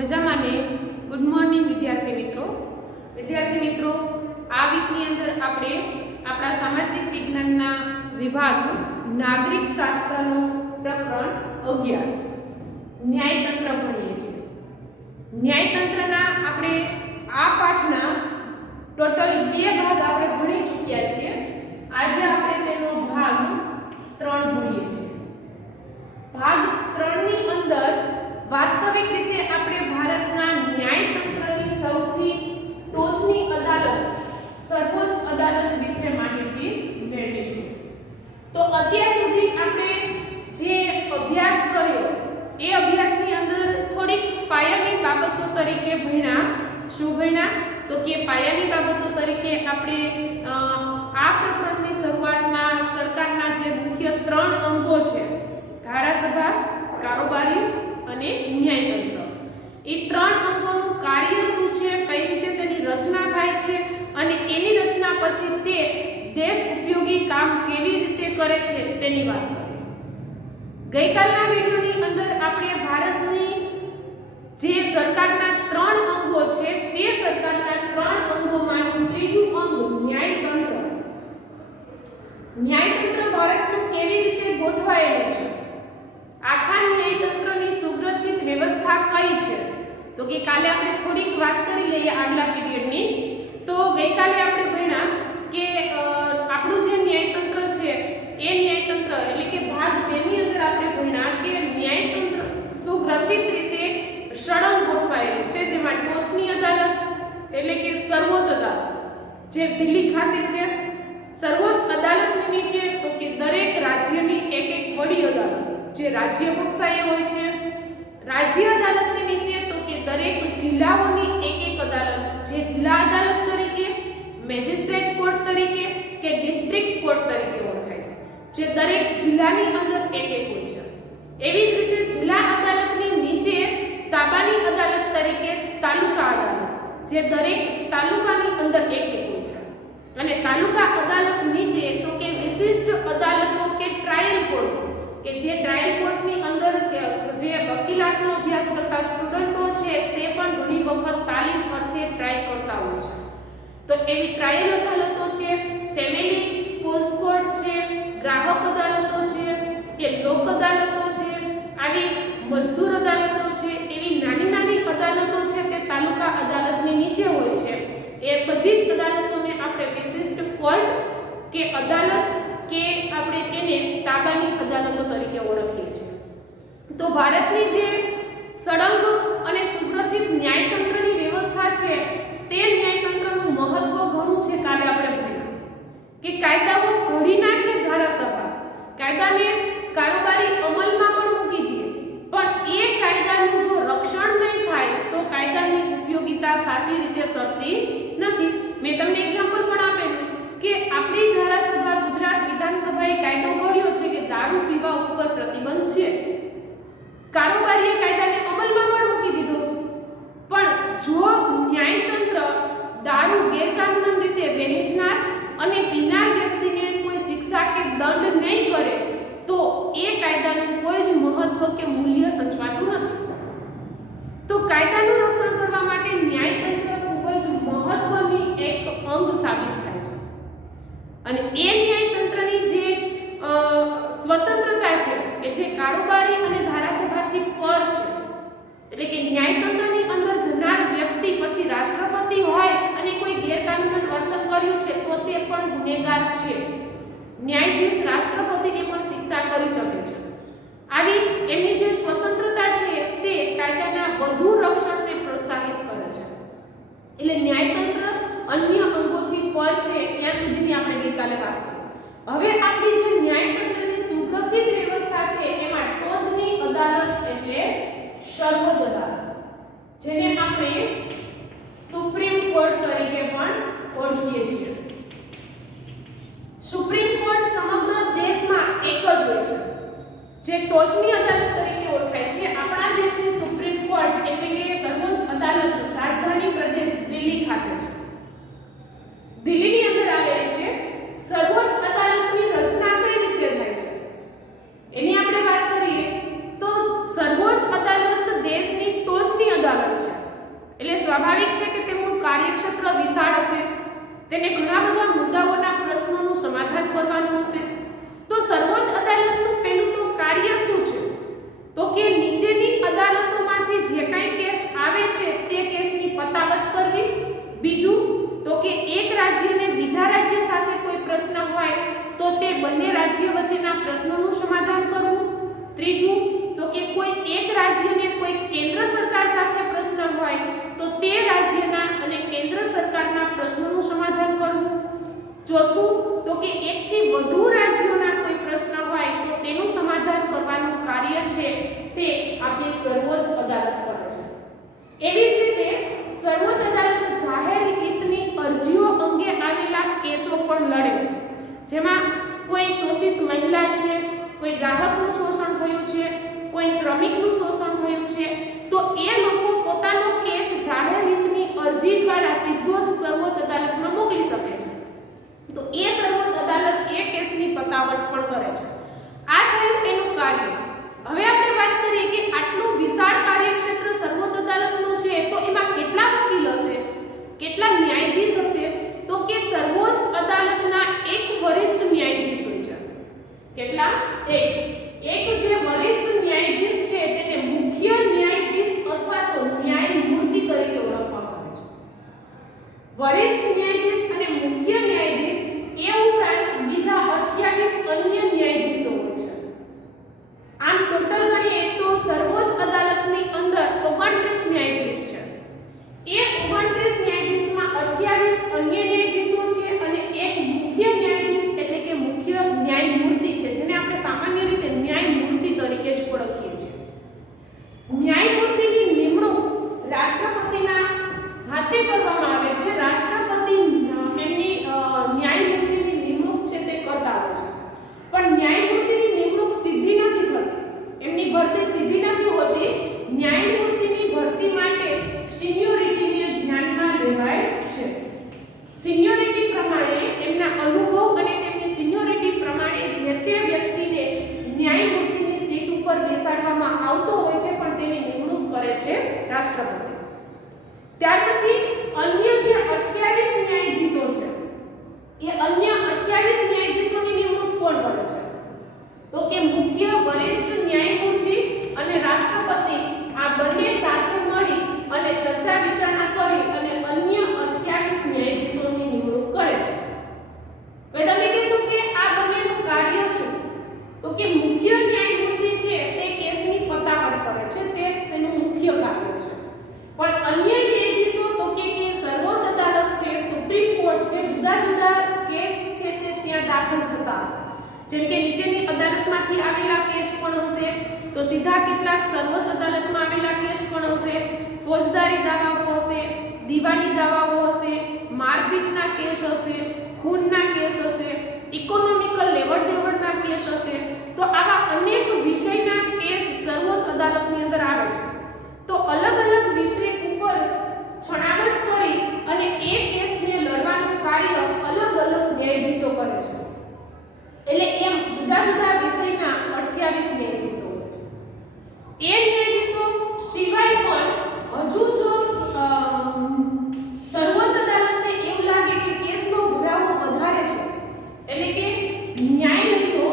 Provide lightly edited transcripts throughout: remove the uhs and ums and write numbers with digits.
મજામાં ને? Good morning વિદ્યાર્થી મિત્રો આ વીકની અંદર આપણે આપણા સામાજિક વિજ્ઞાનના વિભાગ નાગરિક શાસ્ત્રનું પ્રકરણ 11 ન્યાયતંત્ર ભણીએ છીએ। ન્યાયતંત્રના આપણે આ પાઠના ટોટલ 2 ભાગ આપણે ભણી ચૂક્યા છીએ। આજે આપણે તેનો ભાગ 3 ભણીએ છીએ। ભાગ 3 ની અંદર વાસ્તવિક રીતે આપણે ભારતના ન્યાયતંત્રની સૌથી ટોચની અદાલત સર્વોચ્ચ અદાલત વિશે માહિતી મેળવીશું। તો અત્યાર સુધી આપણે જે અભ્યાસ કર્યો એ અભ્યાસની અંદર થોડીક પાયાની બાબતો તરીકે ભણ્યા। શું ભણ્યા? તો કે પાયાની બાબતો તરીકે આપણે આ પ્રકરણની શરૂઆતમાં સરકારના જે મુખ્ય 3 અંગો છે ધારાસભા, કારોબારી અને ન્યાયતંત્ર, એ 3 અંગોનું કાર્ય શું છે, કઈ રીતે તેની રચના થાય છે અને એની રચના પછી તે દેશ ઉપયોગી કામ કેવી રીતે કરે છે તેની વાત કરીએ। ગઈકાલના વિડિયોની અંદર આપણે ભારતની જે સરકારના 3 અંગો છે તે સરકારના 3 અંગોમાંનું ત્રીજું અંગ ન્યાયતંત્ર ભારતનું કેવી રીતે ગોઠવાયેલું છે, આખા ન્યાયતંત્રની સુગ્રથિત વ્યવસ્થા કઈ છે, તો કે કાલે આપણે થોડીક વાત કરી લઈએ આગલા પીરિયડની। તો ગઈકાલે આપણે ભણ્યા કે આપણું જે ન્યાયતંત્ર છે એ ન્યાયતંત્ર એટલે કે ભાગ 2 ની અંદર આપણે ભણ્યા કે ન્યાયતંત્ર સુગ્રથિત રીતે સળંગ ગોઠવાયેલું છે, જેમાં ટોચની અદાલત એટલે કે સર્વોચ્ચ અદાલત જે દિલ્હી ખાતે છે, સર્વોચ્ચ અદાલતની નીચે તો કે દરેક રાજ્યની એક વડી અદાલત જે રાજ્ય કક્ષાએ હોય છે, રાજ્ય અદાલતની નીચે તો કે દરેક જિલ્લાઓની એક અદાલત જે જિલ્લા અદાલત તરીકે, મેજિસ્ટ્રેટ કોર્ટ તરીકે કે ડિસ્ટ્રિક્ટ કોર્ટ તરીકે ઓળખાય છે, જે દરેક જિલ્લાની અંદર એક હોય છે। એવી જ રીતે જિલ્લા અદાલતની નીચે તાબાની અદાલત તરીકે તાલુકા અદાલત જે દરેક તાલુકાની અંદર એક હોય છે, અને તાલુકા અદાલત નીચે તો કે વિશિષ્ટ અદાલતો કે ટ્રાયલ કોર્ટ કે જે ટ્રાયલ કોર્ટની અંદર જે વકીલાતનો અભ્યાસ કરતા સ્ટુડન્ટો છે તે પણ ઘણી વખત તાલીમ અર્થે ટ્રાય કરતા હોય છે। તો એવી ટ્રાયલ અદાલતો છે, ફેમિલી પોસ્ટ કોર્ટ છે, ગ્રાહક અદાલતો છે કે લોક અદાલતો છે, આવી મજદૂર અદાલતો છે, એવી નાની નાની અદાલતો છે તે તાલુકા અદાલતની નીચે હોય છે। એ બધી જ અદાલતોને આપણે વિશિષ્ટ કોર્ટ કે અદાલત કે આપણે એને તાબાની અદાલતો તરીકે ઓળખીએ છીએ। તો ભારતની જે સળંગ અને સુગ્રથિત ન્યાયતંત્રની વ્યવસ્થા છે તે ન્યાયતંત્રનું મહત્વ ઘણું છે। કાલે આપણે ભણ્યા કે કાયદાઓ ઘડી નાખે ધારાસભા, કાયદાને કારોબારી અમલમાં પણ મૂકી દે, પણ એ કાયદાનું જો રક્ષણ નહીં થાય તો કાયદાની ઉપયોગિતા સાચી રીતે સરતી નથી। મેં તમને એક્ઝામ્પલ પણ આપેલું કે આપણી ધારાસભા ગુજરાત વિધાનસભાએ કાયદો ઘડ્યો છે કે દારૂ પીવા ઉપર પ્રતિબંધ છે, કારોબારીએ કાયદાને અમલમાં પણ મૂકી દીધો, પણ જો ન્યાયતંત્ર દારૂ ગેરકાનૂની રીતે વહેંચનાર અને પીનાર વ્યક્તિને કોઈ શિક્ષા કે દંડ નહીં કરે તો એ કાયદાનું કોઈ જ મહત્વ કે મૂલ્ય સચવાતું નથી। તો કાયદાનું રક્ષણ કરવા માટે ન્યાયતંત્ર ખૂબ જ મહત્વની એક અંગ સાબિત થાય છે, અને એ ન્યાયતંત્રની જે સ્વતંત્રતા છે કે જે કારોબારી અને ધારાસભાથી પર છે, એટલે કે ન્યાયતંત્રની અંદર જનાર વ્યક્તિ પછી રાષ્ટ્રપતિ હોય અને કોઈ ગેરકાનૂની વર્તન કર્યું છે તો તે પણ ગુનેગાર છે, ન્યાયાધીશ રાષ્ટ્રપતિને પણ શિક્ષા કરી શકે છે। આવી એમની જે સ્વતંત્રતા છે તે કાયદાના વધુ રક્ષણને પ્રોત્સાહિત કરે છે। એટલે ન્યાયતંત્ર અન્ય અંગોથી પર છે ત્યાં સુધીની આપણે ગઈકાલે વાત કરી। હવે આપણી જે ન્યાયતંત્રની સુગ્રથિત વ્યવસ્થા છે એમાં ટોચની અદાલત એટલે સર્વોચ્ચ અદાલત જેને આપણે સુપ્રીમ કોર્ટ તરીકે પણ ઓળખીએ છીએ। સુપ્રીમ કોર્ટ સમગ્ર દેશમાં એક જ હોય છે, જે ટોચની અદાલત તરીકે ઓળખાય છે। આપણા દેશની સુપ્રીમ કોર્ટ એટલે કે સર્વોચ્ચ અદાલત રાજધાની પ્રદેશ દિલ્હી ખાતે છે, દિલ્હીની અંદર આવેલી છે। સર્વોચ્ચ અદાલતની રચના કઈ રીતે થાય છે એની આપણે વાત કરીએ તો સર્વોચ્ચ અદાલત દેશની ટોચની અદાલત બીજું તો કે એક રાજ્યને બીજા રાજ્ય સાથે કોઈ પ્રશ્ન હોય તો તે બંને રાજ્ય વચ્ચેના પ્રશ્નોનું સમાધાન કરવું. ત્રીજું તો કે કોઈ એક રાજ્યને કોઈ કેન્દ્ર સરકાર સાથે પ્રશ્ન હોય તો તે રાજ્યના અને કેન્દ્ર સરકારના પ્રશ્નોનું સમાધાન કરવું. ચોથું તો કે એકથી વધુ રાજ્યોના કોઈ પ્રશ્ન હોય તો તેનું સમાધાન કરવાનું કાર્ય છે તે આપણી સર્વોચ્ચ અદાલત કરે છે. એવી જ રીતે સર્વોચ્ચ અદાલત જાહેર હિતની અરજીઓ અંગે આવેલા કેસો પણ લડે છે, જેમાં કોઈ શોષિત મહિલા છે, કોઈ ગ્રાહકનું શોષણ થયું છે, કોઈ શ્રમિકનું શોષણ થયું છે, તો એ લોકો પોતાનો કેસ જાહેર હિતની અરજી દ્વારા સીધો જ સર્વોચ્ચ અદાલતમાં મોકલી શકે છે. તો એ સર્વોચ્ચ અદાલત એ કેસની પતાવટ પણ કરે છે. આ થયું એનું કાર્ય. હવે આપણે વાત કરીએ કે આટલું વિશાળ કાર્યક્ષેત્ર સર્વોચ્ચ અદાલતનું છે, તો એમાં કેટલા વકીલ હશે, કેટલા ન્યાયાધીશ હશે? તો કે સર્વોચ્ચ અદાલતના એક વરિષ્ઠ ન્યાયાધીશ હોય છે. કેટલા? એક જે વરિષ્ઠ ન્યાયાધીશ છે તેને મુખ્ય ન્યાયાધીશ અથવા તો ન્યાયમૂર્તિ તરીકે ઓળખવામાં આવે છે. વરિષ્ઠ ન્યાયાધીશ અને મુખ્ય ન્યાયાધીશ એ ઉપરાંત બીજા 28 અન્ય ન્યાયાધીશો હોય છે. આમ ટોટલ ગણીએ તો સર્વોચ્ચ અદાલતની અંદર 29 ન્યાયાધીશ છે. એ 29 ન્યાયાધીશમાં 28 અન્ય ન્યાયાધીશો છે અને એક મુખ્ય ન્યાયાધીશ એટલે કે મુખ્ય ન્યાયમૂર્તિ છે, જેને આપણે સામાન્ય રીતે ન્યાયમૂર્તિ તરીકે જ ઓળખીએ છીએ. ન્યાયમૂર્તિની નિમણૂક રાષ્ટ્રપતિના હાથે કરવામાં આવે છે. રાષ્ટ્રપતિ એમની ન્યાયમૂર્તિની નિમણૂક છે તે કરતા હોય છે. પણ ન્યાયમૂર્તિની નિમણૂક સીધી નથી થતી, એમની ભરતી સીધી નથી હોતી. ન્યાયમૂર્તિની ભરતી માટે સિનિયોરિટીને ધ્યાનમાં લેવાય છે. સિનિયોરિટી પ્રમાણે એમના અનુભવ અને તેમની સિનિયોરિટી પ્રમાણે જે તે વ્યક્તિને ન્યાયમૂર્તિની સીટ ઉપર બેસાડવામાં આવતો હોય છે, પણ તેની નિમણૂક કરે છે રાષ્ટ્રપતિ. ત્યાર પછી અન્ય જે 28 ન્યાયાધીશો છે, એ અન્ય 28 ન્યાયાધીશોની નિમણૂક કોણ કરે છે? તો કે મુખ્ય વરિષ્ઠ ન્યાયમૂર્તિ અને રાષ્ટ્રપતિ આ બંને સાથે મળી અને ચર્ચા વિચારણા કરી અને અન્ય 28 ન્યાયાધીશોની નિમણૂક કરે છે. હવે તમે કહેશો કે આ બંનેનું કાર્ય શું? તો કે મુખ્ય ન્યાયમૂર્તિ છે તે કેસની પતાવટ કરે છે, તે તેનું મુખ્ય કાર્ય છે. પણ અન્ય ન્યાયાધીશો તો કે સર્વોચ્ચ અદાલત છે, સુપ્રીમ કોર્ટ છે, જુદા જુદા કેસ છે તે ત્યાં દાખલ થતા હશે. જેમ કે નીચેની અદાલતમાંથી આવેલા કેસ પણ હશે, તો સીધા કેટલાક સર્વોચ્ચ અદાલતમાં આવેલા કેસ પણ હશે, ફોજદારી દાવાઓ હશે, દીવાની દાવાઓ હશે, મારપીટના કેસ હશે, ખૂનના કેસ હશે, ઇકોનોમિકલ લેવડ દેવડના કેસ હશે. તો આવા અનેક વિષયના કેસ સર્વોચ્ચ અદાલતની અંદર આવે છે. તો અલગ અલગ વિષય ઉપર છણાવટ કરી અને એ કેસને લડવાનું કાર્ય અલગ અલગ ન્યાયાધીશો કરે છે. એટલે એમ જુદા જુદા વિષયના 28 ન્યાયાધીશો હોય છે. એ ન્યાયાધીશો સિવાય પણ હજુ જો સર્વોચ્ચ અદાલતને એવું લાગે કે કેસનો ભરાવો વધારે છે, એટલે કે ન્યાયાલયનો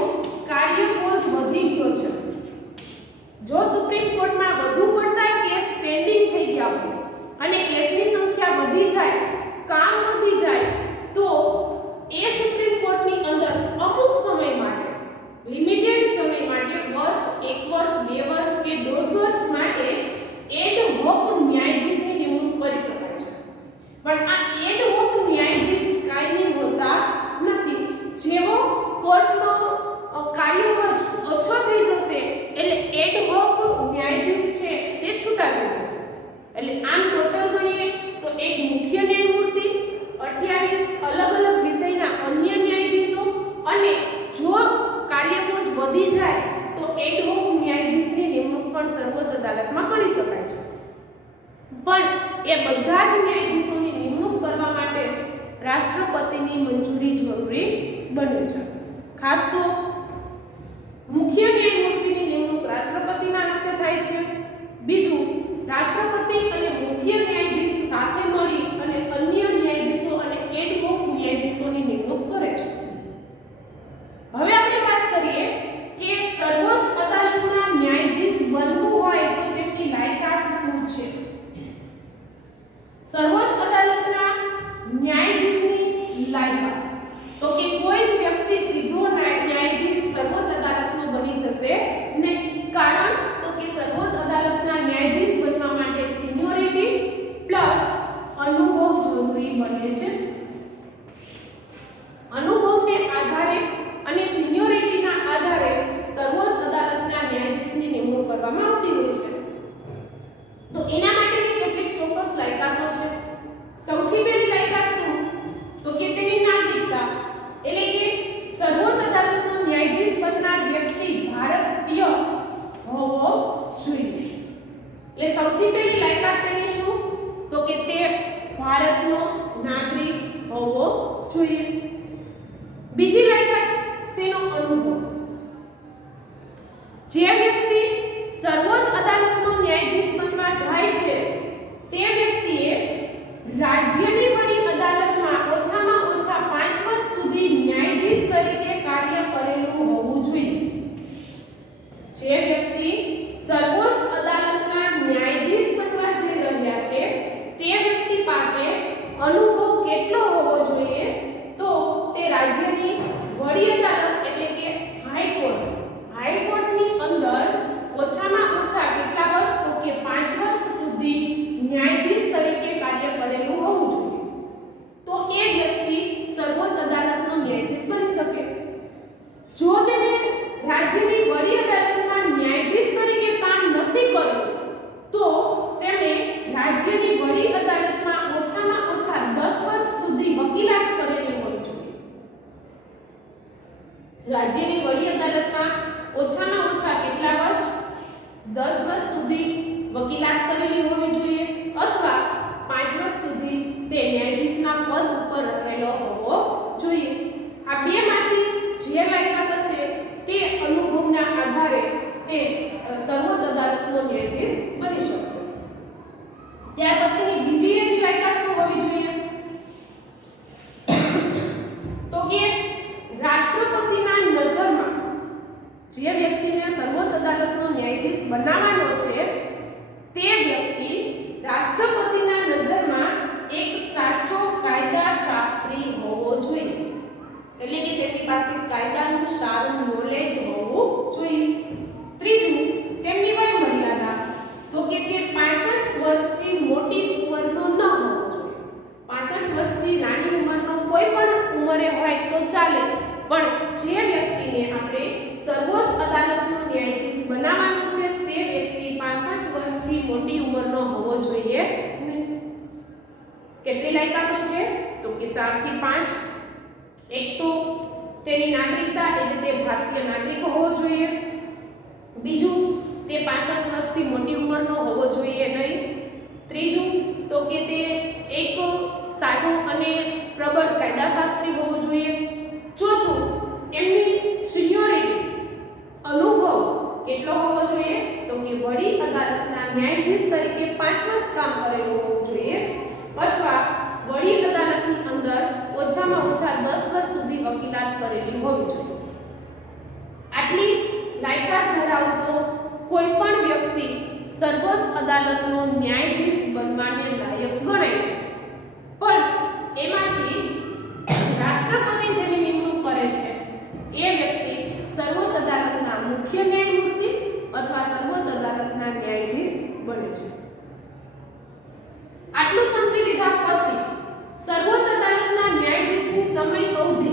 કાર્યબોજ વધી ગયો છે, જો સુપ્રીમ કોર્ટમાં વધુ પડતા કેસ પેન્ડિંગ થઈ ગયા હોય અને કેસની સંખ્યા વધી જાય, કામ વધી જાય, તો એ સુપ્રીમ કોર્ટની અંદર અમુક સમય માટે, લિમિટેડ સમય માટે, વર્ષ, 1 વર્ષ, 2 વર્ષ કે 1.5 વર્ષ માટે એડ હોક ન્યાયાધીશની નિમણૂક કરી શકાય છે. પણ આ એડ હોક ન્યાયાધીશ કાયમી હોતા નથી. જેવો કોર્ટનો કાર્યબોજ ઓછો થઈ જશે એટલે એડ હોક ન્યાયાધીશ છે તે છૂટા થઈ જશે. એટલે આમ ટોટલ ગણીએ તો એક મુખ્ય ન્યાયમૂર્તિ, 28 અલગ અલગ વિષયના અન્ય ન્યાયાધીશો અને જો કાર્યબોજ વધી જાય તો એડ હોક ન્યાયાધીશની નિમણૂક પણ સર્વોચ્ચ અદાલતમાં કરી શકાય છે. પણ એ બધા જ ન્યાયાધીશોની નિમણૂક કરવા માટે રાષ્ટ્રપતિની મંજૂરી જરૂરી બને છે. ખાસ તો મુખ્ય ન્યાયમૂર્તિની નિમણૂક રાષ્ટ્રપતિના હાથે થાય છે. બીજું, રાષ્ટ્રપતિ અને મુખ્ય ન્યાયાધીશ સાથે મળી અને અન્ય ન્યાયાધીશો અને એડ હોક ન્યાયાધીશોની નિમણૂક કરે છે. હવે આપણે વાત કરીએ કે સર્વોચ્ચ અદાલતના ન્યાયાધીશ બનવું હોય તો તેમની લાયકાત શું છે? સર્વોચ્ચ અદાલતના જોઈએ. બીજી લાયકાત તેનો અનુભવ. જે વ્યક્તિ સર્વોચ્ચ અદાલતનો ન્યાયાધીશ બનવા જાય છે તે વ્યક્તિએ રાજ્યની વડી અદાલતમાં ઓછામાં ઓછા 5 વર્ષ સુધી ન્યાયાધીશ તરીકે કાર્ય કરેલું હોવું જોઈએ. જે વ્યક્તિ સર્વોચ્ચ અદાલતના ન્યાયાધીશ બનવા જઈ રહ્યા છે તે વ્યક્તિ પાસે અનુભવ કેટલો હોવો જોઈએ? તો તે રાજ્યની વડી અદાલત એટલે કે હાઈકોર્ટની અંદર ઓછામાં ઓછા કેટલા વર્ષ? તો કે 5 વર્ષ સુધી ન્યાયાધીશ તરીકે કાર્ય કરેલું હોવું જોઈએ. તો એ વ્યક્તિ સર્વોચ્ચ અદાલતનો ન્યાયાધીશ બની શકે. જો તેને રાજ્યની વડી અદાલતમાં ન્યાયાધીશ તરીકે કામ નથી કર્યું તો તેમણે રાજ્યની વડી અદાલતમાં ઓછામાં ઓછા 10 વર્ષ સુધી વકીલાત કરેલી હોવી જોઈએ. રાજ્યની વડી અદાલતમાં ઓછામાં ઓછા કેટલા વર્ષ? 10 વર્ષ સુધી વકીલાત કરેલી હોવી જોઈએ અથવા 5 વર્ષ સુધી તે ન્યાયાધીશના પદ ઉપર રહેલો હોવો જોઈએ. આ બેમાંથી જે લાયકાત હશે તે અનુભવના આધારે તે સર્વોચ્ચ અદાલતનો ન્યાયાધીશ બની શકશે. ત્યાર પછીની બીજી એની લાયકાત શું હોવી જોઈએ? તો કે રાષ્ટ્રપતિના નજરમાં જે વ્યક્તિને સર્વોચ્ચ અદાલતનો ન્યાયાધીશ બનાવવાનો છે તે વ્યક્તિ રાષ્ટ્રપતિના નજરમાં એક સાચો કાયદાશાસ્ત્રી હોવો જોઈએ. એટલે કે તેની પાસે કાયદાનું સારું નોલેજ હોવું જોઈએ. ત્રીજું, તેમની વય મર્યાદા. તો કે તે 65 વર્ષથી મોટી ઉંમરનો ન હોવો જોઈએ. 65 વર્ષથી નાની ઉંમરનો કોઈ પણ ઉંમરે હોય તો ચાલે, પણ જે વ્યક્તિને આપણે સર્વોચ્ચ અદાલતનો ન્યાયાધીશ બનાવવાનું છે તે વ્યક્તિ 65 વર્ષથી મોટી ઉંમરનો હોવો જોઈએ નહીં. કેટલી લાયકાતો છે? તો કે 4 થી 5. એક તો તેની નાગરિકતા એટલે તે ભારતીય નાગરિક હોવો જોઈએ. બીજું, તે 65 વર્ષથી મોટી ઉંમરનો હોવો જોઈએ નહીં. ત્રીજું, તો કે તે એક સારો અને પ્રબળ કાયદાશાસ્ત્રી હોવો જોઈએ. ચોથું, એમની સિનિયોરિટી અનુભવ કેટલો હોવો જોઈએ? તો કે વડી અદાલતના ન્યાયાધીશ તરીકે 5 વર્ષ કામ કરેલું હોવું જોઈએ અથવા વડી અદાલતની અંદર ઓછામાં ઓછા 10 વર્ષ સુધી વકીલાત કરેલી હોવી જોઈએ. આટલી લાયકાત ધરાવતો કોઈ પણ વ્યક્તિ સર્વોચ્ચ અદાલતનો ન્યાયાધીશ બનવાને લાયક ગણાય છે. પણ એમાંથી રાષ્ટ્રપતિ જેની નિમણૂક કરે છે એ વ્યક્તિ સર્વોચ્ચ અદાલતના મુખ્ય ન્યાયમૂર્તિ અથવા સર્વોચ્ચ અદાલતના ન્યાયાધીશ બને છે. આટલું સમજી લીધા પછી સર્વોચ્ચ અદાલતના ન્યાયાધીશની સમય અવધિ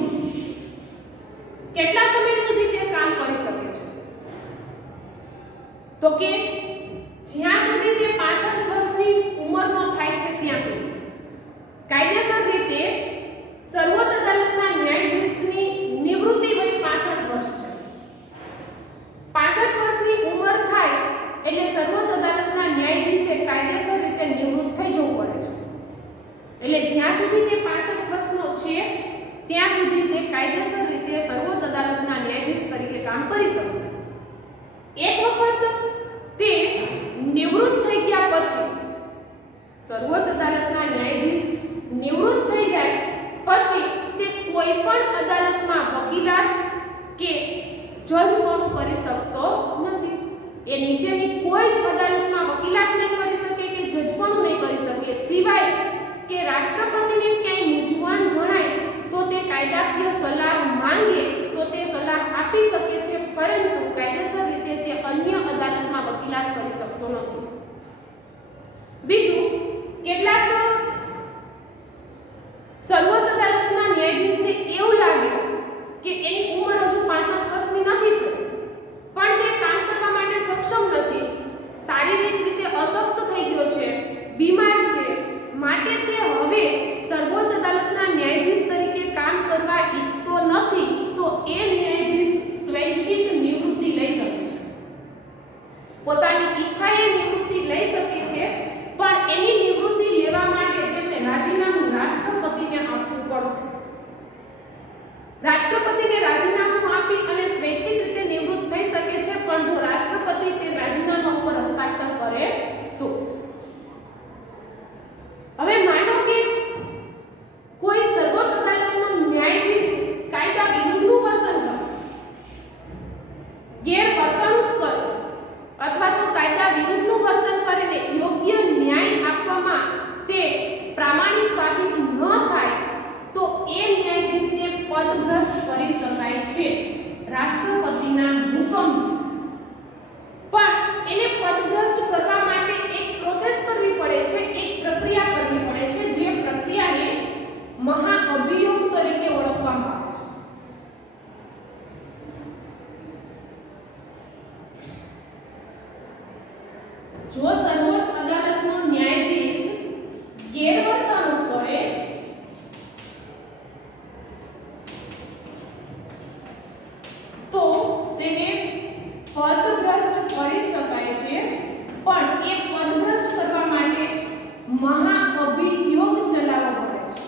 કેટલા સમય સુધી તે કામ કરી શકે છે? તો કે જ્યાં સુધી તે 65 વર્ષની ઉંમરનો થાય છે ત્યાં સુધી. કાયદેસર રીતે સર્વોચ્ચ અદાલતના ન્યાયાધીશની નિવૃત્તિ વય 65 વર્ષ છે. 65 વર્ષની ઉંમર થાય એટલે સર્વોચ્ચ અદાલતના ન્યાયાધીશે કાયદેસર રીતે નિવૃત્ત થઈ જવું પડે છે. એટલે જ્યાં સુધી તે 65 વર્ષનો છે ત્યાં સુધી તે કાયદેસર રીતે સર્વોચ્ચ અદાલતના ન્યાયાધીશ તરીકે કામ કરી શકશે. એક વખત તે નિવૃત્ત થઈ ગયા પછી સર્વોચ્ચ અદાલતના ન્યાયાધીશ નિવૃત્ત થઈ જાય પછી તે કોઈ પણ અદાલતમાં વકીલાત કે જજપણું કરી શકતો નથી. એ નીચેની કોઈ જ અદાલતમાં વકીલાત નહીં કરી શકે કે જજપણું નહીં કરી શકે, સિવાય કે રાષ્ટ્રપતિને ક્યાંય મૂંઝવણ જણાય તો તે કાયદાકીય સલાહ માંગે તો તે સલાહ આપી શકે છે, પરંતુ કાયદેસર રીતે તે અન્ય અદાલતમાં વકીલાત કરી શકતો નથી. બીજું, કેટલાક સર્વોચ્ચ અદાલતના ન્યાયાધીશને એવું લાગે કે એની ઉંમર હજુ 65 વર્ષની નથી થઈ, પણ તે કામ કરવા માટે સક્ષમ નથી, શારીરિક રીતે અશક્ત થઈ ગયો છે, બીમાર છે, માટે તે હવે સર્વોચ્ચ અદાલતના ન્યાયાધીશ તરીકે કામ કરવા ઈચ્છતો નથી, તો એ ન્યાયાધીશ સ્વૈચ્છિક નિવૃત્તિ લઈ શકે છે. પોતાની ઈચ્છાએ નિવૃત્તિ પદભ્રષ્ટ કરી શકાય છે રાષ્ટ્રપતિના હુકમથી. પણ એને પદભ્રષ્ટ કરવા માટે એક પ્રોસેસ કરવી પડે છે, એક પ્રક્રિયા કરવી પડે છે, જે પ્રક્રિયાને મહાઅભિયોગ તરીકે ઓળખવામાં આવે છે. જો સર્વોચ્ચ અદાલતનો ન્યાયાધીશ ગેરવર્તણૂક કરે તો તેને પદભ્રષ્ટ કરી શકાય છે, પણ એ પદભ્રષ્ટ કરવા માટે મહાઅભિયોગ ચલાવવો પડે છે.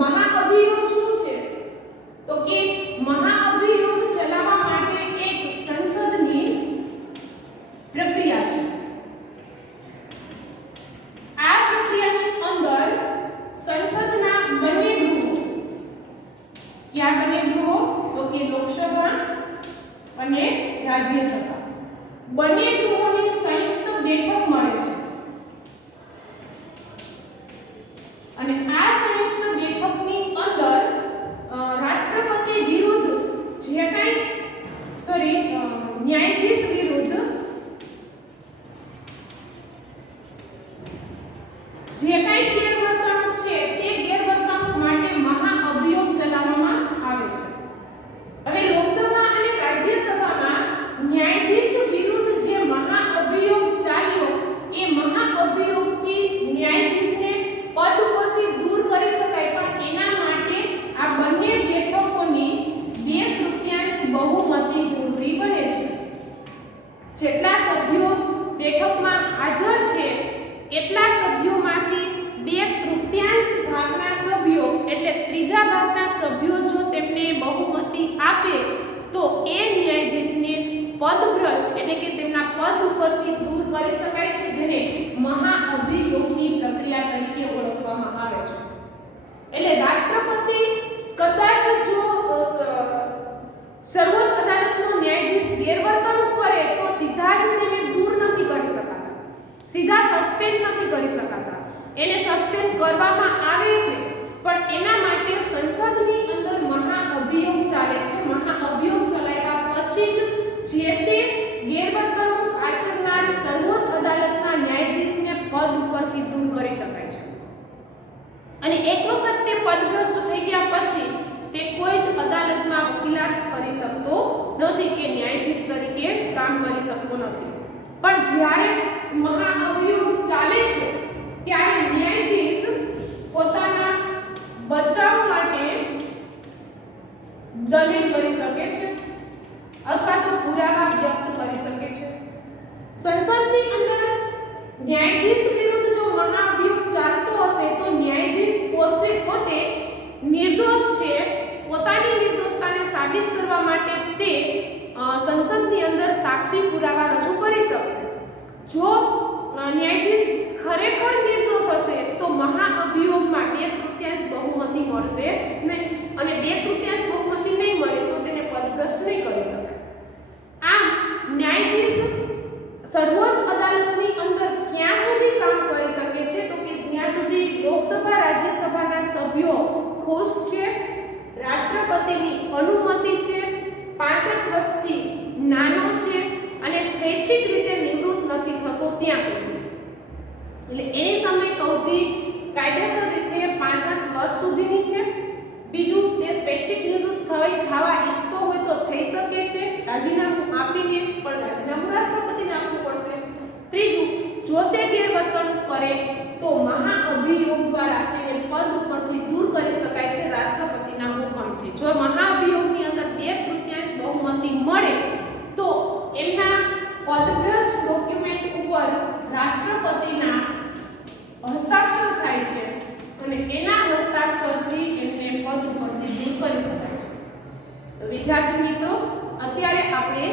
મહાઅભિયોગ શું છે? તો કે મહાઅભિયોગ ચલાવવા માટે એક સંસદની પ્રક્રિયા છે. આ પ્રક્રિયાની અંદર સંસદના બંને ગૃહો, ક્યાં બંને ગૃહો? તો કે લોકસભા અને રાજ્યસભા, બંને ગૃહોની સંયુક્ત બેઠક મળે છે. અને આ સંયુક્ત બેઠકની અંદર રાષ્ટ્રપતિ વિરુદ્ધ જે કંઈ ન્યાયાધીશ વિરુદ્ધ જે કંઈ ગેરવર્તણૂક છે તે ગેરવર્તણૂક માટે મહાઅભિયોગ ચલાવવામાં આવે છે. હવે લોકસભા અને રાજ્યસભામાં ન્યાયાધીશ વિરુદ્ધ જે મહાઅભિયોગ ચાલ્યો એ મહાઅભિયોગથી ન્યાયાધીશને પદ ઉપરથી દૂર કરી શકાય, પણ એના માટે આ બંને બેઠકોની 2/3 બહુમતી જરૂરી બને છે. જેટલા સભ્યો બેઠકમાં હાજર છે એટલા સભ્યોમાંથી 2/3 ભાગના સભ્યો એટલે ત્રીજા ભાગના સભ્યો જો તેમને બહુમતી આપે તો એ ન્યાયાધીશને પદભ્રષ્ટ એટલે કે તેમના પદ ઉપરથી દૂર કરી શકાય છે, જેને મહાઅભિયોગની પ્રક્રિયા તરીકે ઓળખવામાં આવે છે. એટલે રાષ્ટ્રપતિ કદાચ જો સર્વોચ્ચ અદાલતનો ન્યાયાધીશ ગેરવર્તણૂક કરે તો સીધા જ તેને દૂર નથી કરી શકાતા, સીધા સસ્પેન્ડ નથી કરી શકાતા. એને સસ્પેન્ડ કરવામાં આવે છે, પણ એના માટે સંસદની અંદર મહાઅભિયોગ ચાલે છે. મહાઅભિયોગ ચલાવ્યા પછી જ જે તે ગેરવર્તણૂક આચરનાર સર્વોચ્ચ અદાલતના ન્યાયાધીશને પદ ઉપરથી દૂર કરી શકાય છે. અને એક વખત તે પદભ્રષ્ટ થઈ ગયા પછી તે કોઈ જ અદાલતમાં વકીલાત કરી શકતો નથી કે ન્યાયાધીશ તરીકે કામ કરી શકતો નથી. પણ જ્યારે મહાઅભિયોગ ચાલે છે ત્યારે ન્યાયાધીશ પોતાના બચાવ માટે દલીલ કરી શકે છે અથવા તો પુરાવા વ્યક્ત કરી શકે છે. સંસદની અંદર ન્યાયાધીશ વિરુદ્ધ જો મહાઅભિયોગ ચાલતો હશે તો ન્યાયાધીશ પોતે નિર્દોષ છે, પોતાની નિર્દોષતાને સાબિત કરવા માટે તે સંસદની અંદર સાક્ષી પુરાવા રજૂ કરી શકશે. જો ન્યાયાધીશ ખરેખર નિર્દોષ હશે તો મહાઅભિયોગમાં 2/3 બહુમતી મળશે નહીં, અને 2/3 બહુમતી નહીં મળે તો તેને પદભ્રષ્ટ નહીં કરી શકાય. આમ ન્યાયાધીશ સર્વોચ્ચ અદાલતની અંદર ક્યાં સુધી કામ કરી શકે છે? તો કે જ્યાં સુધી લોકસભા રાજ્યસભાના સભ્યો ખુશ છે, રાષ્ટ્રપતિની અનુમતિ છે, 65 વર્ષથી નાનો છે અને સ્વૈચ્છિક રીતે નિવૃત્ત નથી થતો ત્યાં સુધી. એટલે એની સમય અવધિ કાયદેસર રીતે 65 વર્ષ સુધીની છે. બીજું, તે સ્વૈચ્છિક નિવૃત્ત થવા ઈચ્છતો હોય તો થઈ શકે છે રાજીનામું આપીને, પણ રાજીનામું રાષ્ટ્રપતિને આપવું પડશે. ત્રીજું, જો તે ગેરવર્તણૂક કરે તો મહાઅભિયોગ દ્વારા તેને પદ ઉપરથી દૂર કરી શકાય છે રાષ્ટ્રપતિના હુકમથી. જો મહાઅભિયોગની અંદર 2/3 બહુમતી મળે તો એમના પદભ્રષ્ટ ડોક્યુમેન્ટ ઉપર રાષ્ટ્રપતિના હસ્તાક્ષર થાય છે અને એના હસ્તાક્ષરથી એમને પદ ઉપરથી દૂર કરી શકાય છે. તો વિદ્યાર્થી મિત્રો, અત્યારે આપણે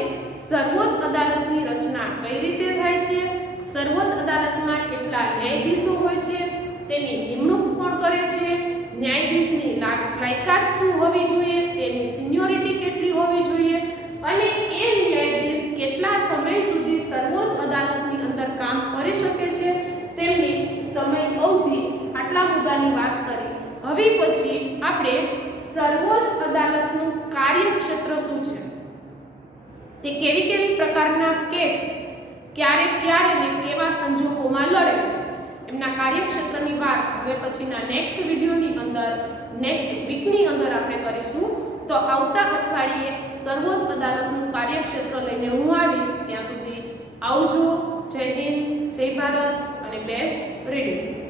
સર્વોચ્ચ અદાલતની રચના કઈ રીતે થાય છે, સર્વોચ્ચ અદાલતમાં કેટલા ન્યાયાધીશો હોય છે, તેની નિમણૂક કોણ કરે છે, ન્યાયાધીશની લાયકાત શું હોવી જોઈએ, તેની સિનિયોરિટી કેટલી હોવી જોઈએ અને એ ન્યાયાધીશ કેટલા સમય સુધી સર્વોચ્ચ અદાલતની અંદર કામ કરી શકે છે, તેમની સમય અવધિ, આટલા મુદ્દાની વાત કરી. હવે પછી આપણે સર્વોચ્ચ અદાલતનું કાર્યક્ષેત્ર શું છે, તે કેવી કેવી પ્રકારના કેસ ક્યારે ક્યારે ને કેવા સંજોગોમાં લડે છે, એમના કાર્યક્ષેત્રની વાત હવે પછીના નેક્સ્ટ વિડીયોની અંદર નેક્સ્ટ વીકની અંદર આપણે કરીશું. તો આવતા અઠવાડિયે સર્વોચ્ચ અદાલતનું કાર્યક્ષેત્ર લઈને હું આવીશ. ત્યાં સુધી આવજો. જય હિન્દ, જય ભારત અને બેસ્ટ રીડિંગ.